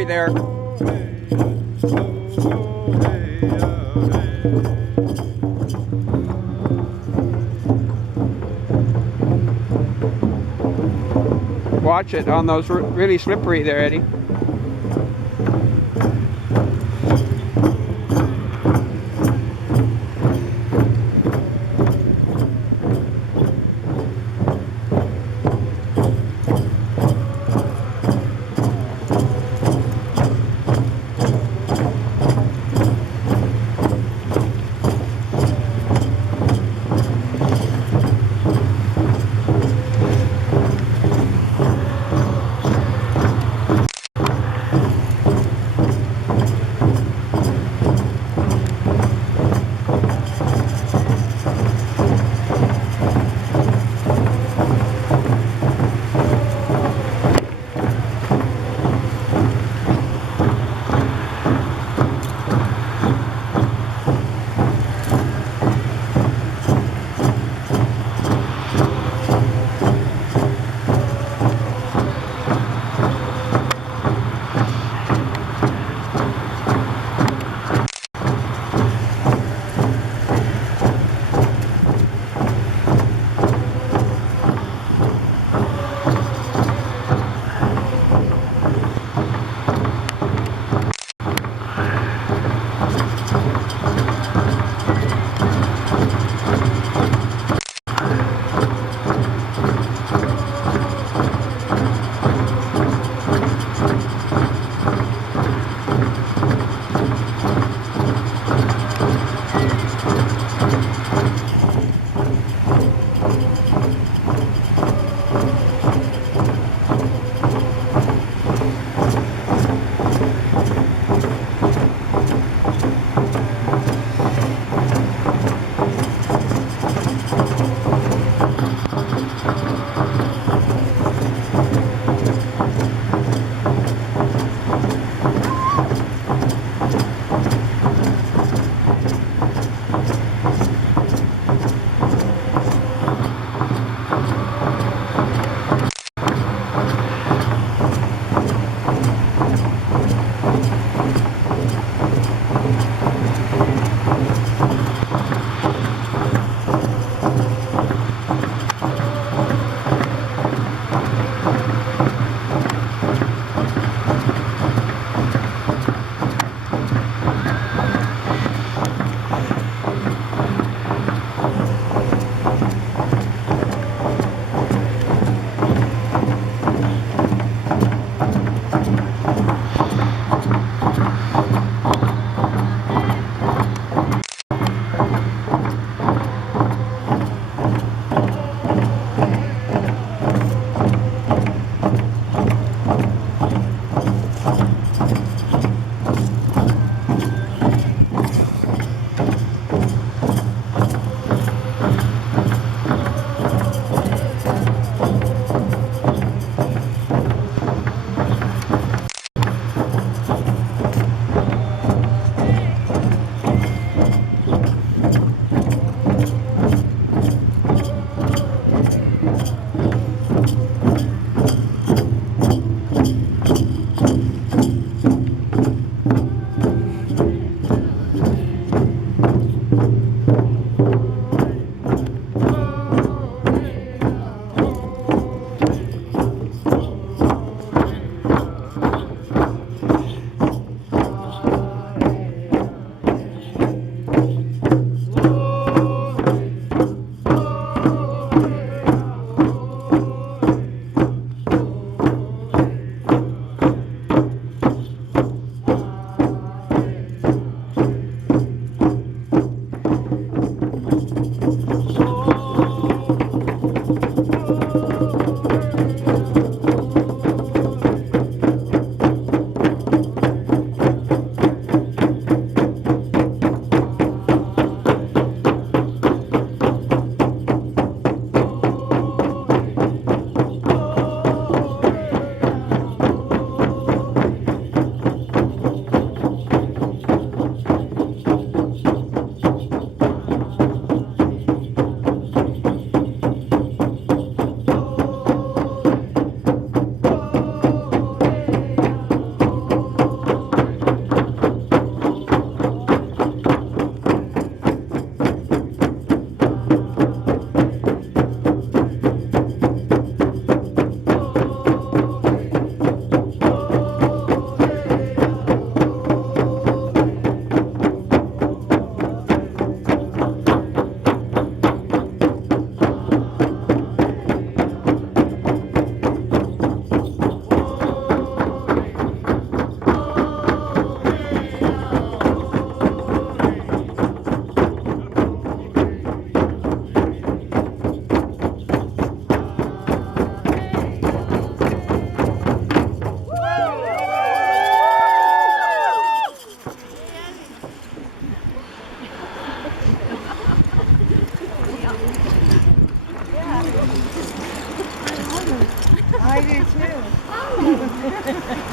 slippery there. Watch it on those really slippery there, Eddie.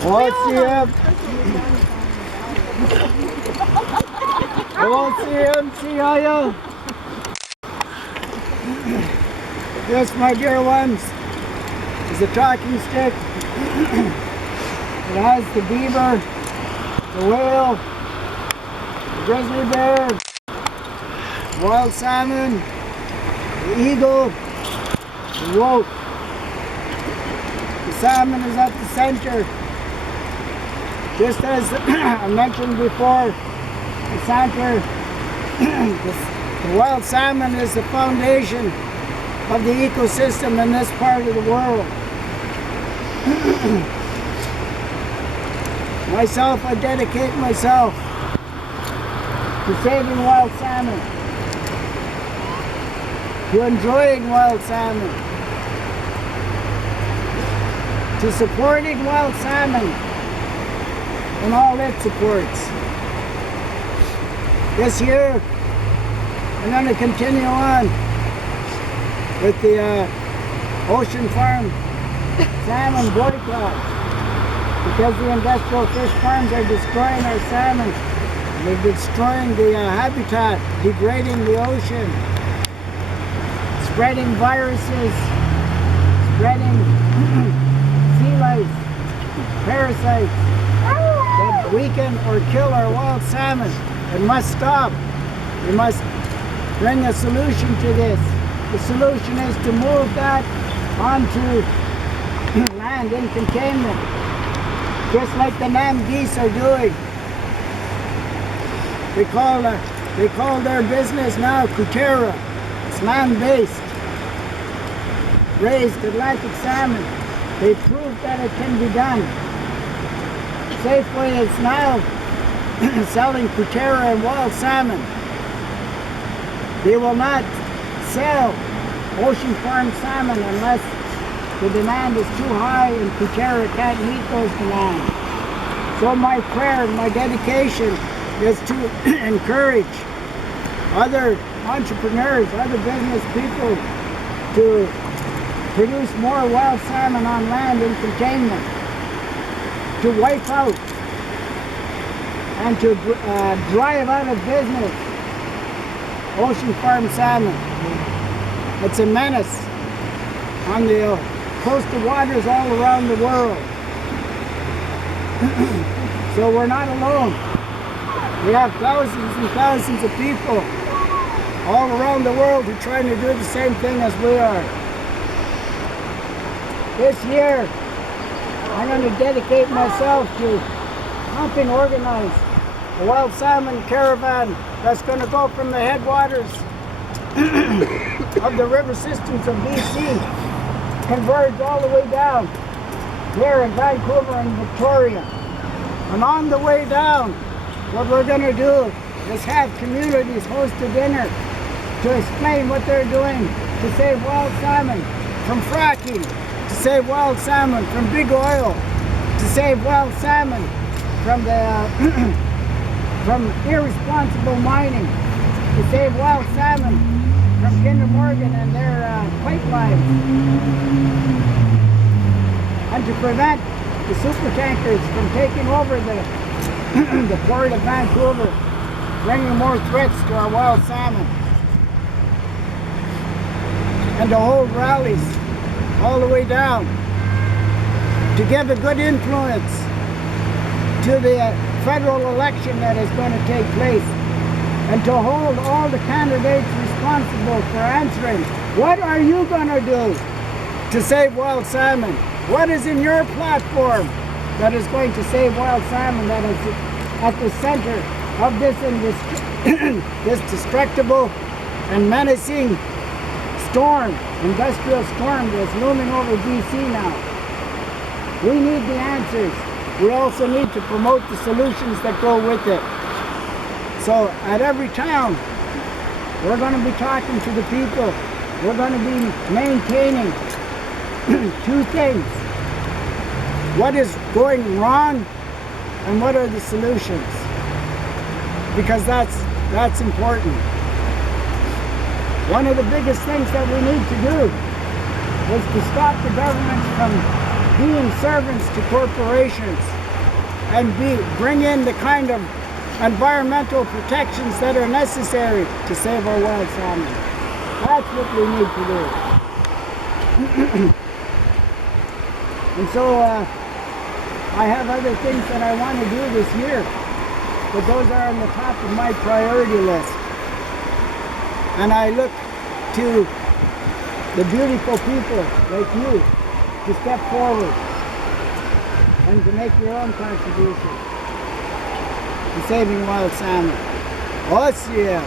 Won't see him. Won't see him. See ya. This, my dear ones, is a talking stick. It has the beaver, the whale, the grizzly bear, wild salmon, the eagle, the wolf. The salmon is at the center. Just as I mentioned before, the center, the wild salmon is the foundation of the ecosystem in this part of the world. Myself, I dedicate myself to saving wild salmon, to enjoying wild salmon, to supporting wild salmon and all it supports. This year, I'm going to continue on with the ocean farm salmon boycott, because the industrial fish farms are destroying our salmon. They're destroying the habitat, degrading the ocean, spreading viruses, spreading sea lice, parasites that weaken or kill our wild salmon. It must stop. We must bring a solution to this. The solution is to move that onto land in containment, just like the Nam geese are doing. They call their business now Kutera. It's land-based, raised Atlantic salmon. They proved that it can be done. Safeway is now selling Kutera and wild salmon. They will not sell ocean farm salmon unless the demand is too high and Kutera can't meet those demands. So my prayer and my dedication is to encourage other entrepreneurs, other business people to produce more wild salmon on land in containment, to wipe out and to drive out of business ocean farm salmon. It's a menace on the coastal waters all around the world. So we're not alone. We have thousands and thousands of people all around the world who are trying to do the same thing as we are. This year, I'm going to dedicate myself to helping organize a wild salmon caravan that's going to go from the headwaters of the river systems of BC, converge all the way down here in Vancouver and Victoria. And on the way down, what we're going to do is have communities host a dinner to explain what they're doing to save wild salmon from fracking, to save wild salmon from big oil, to save wild salmon from the from irresponsible mining, to save wild salmon from Kinder Morgan and their pipelines, and to prevent the super tankers from taking over the port of Vancouver, bringing more threats to our wild salmon, and to hold rallies all the way down to give a good influence to the federal election that is going to take place, and to hold all the candidates responsible for answering, what are you going to do to save wild salmon? What is in your platform that is going to save wild salmon, that is at the center of this destructible and menacing storm, industrial storm that's looming over BC now? We need the answers. We also need to promote the solutions that go with it. So at every town, we're going to be talking to the people. We're going to be maintaining two things: what is going wrong and what are the solutions, because that's important. One of the biggest things that we need to do is to stop the governments from being servants to corporations and bring in the kind of environmental protections that are necessary to save our wild salmon. That's what we need to do. And so I have other things that I want to do this year, but those are on the top of my priority list. And I look to the beautiful people like you to step forward and to make your own contribution to saving wild salmon. Us, yeah,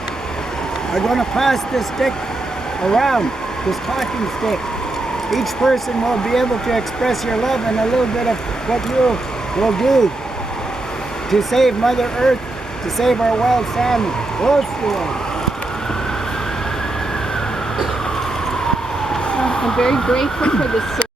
are going to pass this stick around, this talking stick. Each person will be able to express your love and a little bit of what you will do to save Mother Earth, to save our wild salmon. Us, yeah. I'm very grateful for this